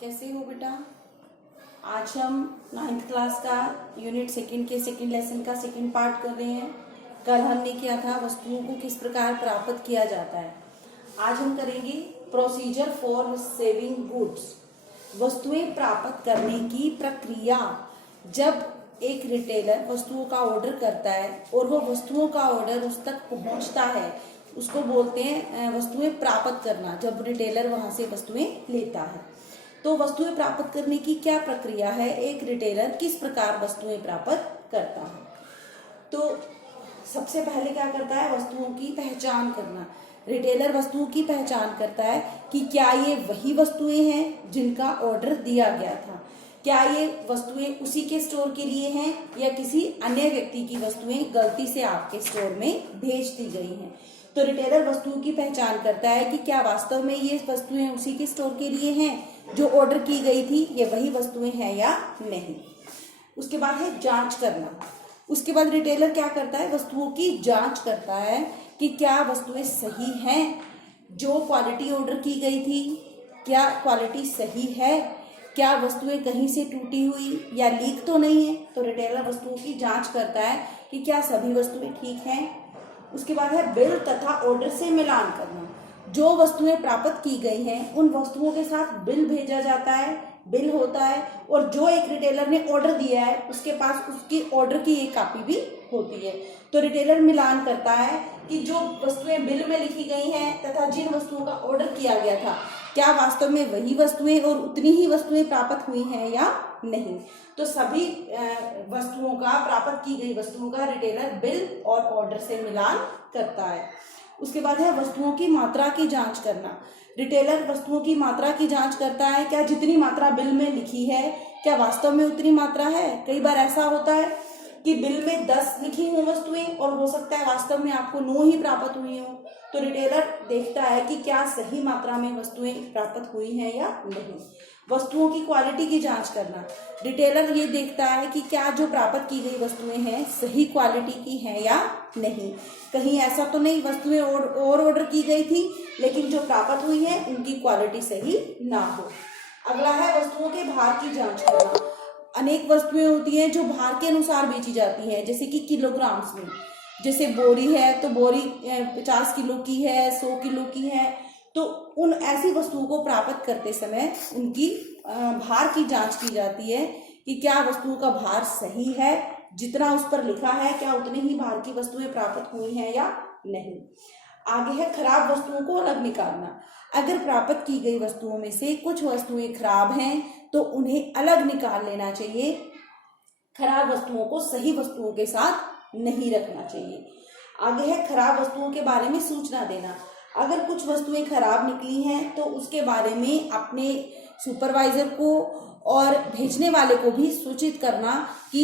कैसे हो बेटा। आज हम 9th क्लास का यूनिट सेकंड के सेकंड लेसन का सेकंड पार्ट कर रहे हैं। कल हमने किया था वस्तुओं को किस प्रकार प्राप्त किया जाता है। आज हम करेंगे प्रोसीजर फॉर रिसीविंग गुड्स, वस्तुएं प्राप्त करने की प्रक्रिया। जब एक रिटेलर वस्तुओं का ऑर्डर करता है और वो वस्तुओं का ऑर्डर उस तक पहुंचता है, उसको बोलते हैं वस्तुएं प्राप्त करना। जब रिटेलर वहां से वस्तुएं लेता है तो वस्तुएं प्राप्त करने की क्या प्रक्रिया है, एक रिटेलर किस प्रकार वस्तुएं प्राप्त करता है। तो सबसे पहले क्या करता है, वस्तुओं की पहचान करना। रिटेलर वस्तुओं की पहचान करता है कि क्या ये वही वस्तुएं हैं जिनका ऑर्डर दिया गया था, क्या ये वस्तुएं उसी के स्टोर के लिए हैं या किसी अन्य व्यक्ति की वस्तुएं गलती से आपके स्टोर में भेज दी गई हैं। तो रिटेलर वस्तुओं की पहचान करता है कि क्या वास्तव में ये वस्तुएं उसी के स्टोर के लिए हैं जो ऑर्डर की गई थी, ये वही वस्तुएं हैं या नहीं। उसके बाद है जांच करना। उसके बाद रिटेलर क्या करता है, वस्तुओं की जांच करता है कि क्या वस्तुएं सही हैं, जो क्वालिटी ऑर्डर की गई थी क्या क्वालिटी सही है, क्या वस्तुएं कहीं से टूटी हुई या लीक तो नहीं है। तो रिटेलर वस्तुओं की जांच करता है कि क्या सभी वस्तुएं ठीक हैं। उसके बाद है बिल तथा ऑर्डर से मिलान करना। जो वस्तुएं प्राप्त की गई हैं उन वस्तुओं के साथ बिल भेजा जाता है, बिल होता है, और जो एक रिटेलर ने ऑर्डर दिया है उसके पास उसकी ऑर्डर की एक कॉपी भी होती है। तो रिटेलर मिलान करता है कि जो वस्तुएं बिल में लिखी गई हैं तथा जिन वस्तुओं का ऑर्डर किया गया था क्या वास्तव में वही वस्तुएं और उतनी ही वस्तुएं प्राप्त हुई हैं या नहीं। तो सभी वस्तुओं का, प्राप्त की गई वस्तुओं का रिटेलर बिल और ऑर्डर से मिलान करता है। उसके बाद है वस्तुओं की मात्रा की जांच करना। रिटेलर वस्तुओं की मात्रा की जांच करता है, क्या जितनी मात्रा बिल में लिखी है क्या वास्तव में उतनी मात्रा है। कई बार ऐसा होता है कि बिल में 10 लिखी हुई वस्तुएं और हो सकता है वास्तव में आपको 9 ही प्राप्त हुई हो। तो रिटेलर देखता है कि क्या सही मात्रा में वस्तुएं प्राप्त हुई हैं या नहीं। वस्तुओं की क्वालिटी की जांच करना। रिटेलर ये देखता है कि क्या जो प्राप्त की गई वस्तुएं हैं सही क्वालिटी की हैं या नहीं। कहीं ऐसा तो नहीं वस्तुएं और ऑर्डर की गई थी लेकिन जो प्राप्त हुई है उनकी क्वालिटी सही ना हो। अगला है वस्तुओं के भार की जांच करना। अनेक वस्तुएं होती हैं जो भार के अनुसार बेची जाती हैं, जैसे कि किलोग्राम्स में। जैसे बोरी है तो बोरी 50 किलो की है, 100 किलो की है। तो उन ऐसी वस्तुओं को प्राप्त करते समय उनकी भार की जांच की जाती है कि क्या वस्तुओं का भार सही है, जितना उस पर लिखा है क्या उतने ही भार की वस्तुएं प्राप्त हुई हैं या नहीं। आगे है खराब वस्तुओं को अलग निकालना। अगर प्राप्त की गई वस्तुओं में से कुछ वस्तुएं खराब हैं तो उन्हें अलग निकाल लेना चाहिए। खराब वस्तुओं को सही वस्तुओं के साथ नहीं रखना चाहिए। आगे है खराब वस्तुओं के बारे में सूचना देना। अगर कुछ वस्तुएं खराब निकली हैं तो उसके बारे में अपने सुपरवाइजर को और भेजने वाले को भी सूचित करना कि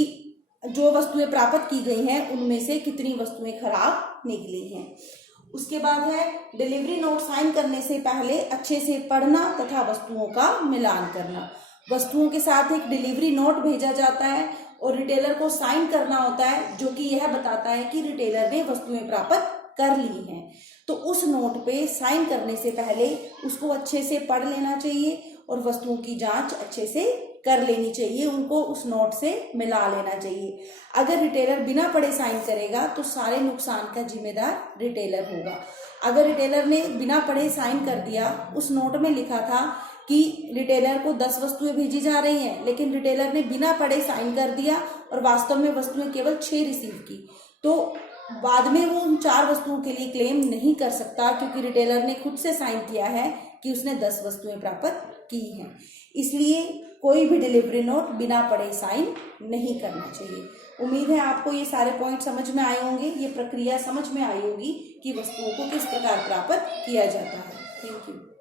जो वस्तुएं प्राप्त की गई हैं उनमें से कितनी वस्तुएं खराब निकली हैं। उसके बाद है डिलीवरी नोट साइन करने से पहले अच्छे से पढ़ना तथा वस्तुओं का मिलान करना। वस्तुओं के साथ एक डिलीवरी नोट भेजा जाता है और रिटेलर को साइन करना होता है जो कि यह बताता है कि रिटेलर ने वस्तुएं प्राप्त कर ली हैं। तो उस नोट पे साइन करने से पहले उसको अच्छे से पढ़ लेना चाहिए और वस्तुओं की जांच अच्छे से कर लेनी चाहिए, उनको उस नोट से मिला लेना चाहिए। अगर रिटेलर बिना पढ़े साइन करेगा तो सारे नुकसान का जिम्मेदार रिटेलर होगा। अगर रिटेलर ने बिना पढ़े साइन कर दिया, उस नोट में लिखा था कि रिटेलर को 10 वस्तुएं भेजी जा रही हैं लेकिन रिटेलर ने बिना पढ़े साइन कर दिया और वास्तव में वस्तुएं केवल 6 रिसीव की, तो बाद में वो उन 4 वस्तुओं के लिए क्लेम नहीं कर सकता क्योंकि रिटेलर ने खुद से साइन किया है कि उसने 10 वस्तुएं प्राप्त की हैं। इसलिए कोई भी डिलीवरी नोट बिना पढ़े साइन नहीं करना चाहिए। उम्मीद है आपको ये सारे पॉइंट समझ में आए होंगे, ये प्रक्रिया समझ में आई होगी कि वस्तुओं को किस प्रकार प्राप्त किया जाता है। Thank you.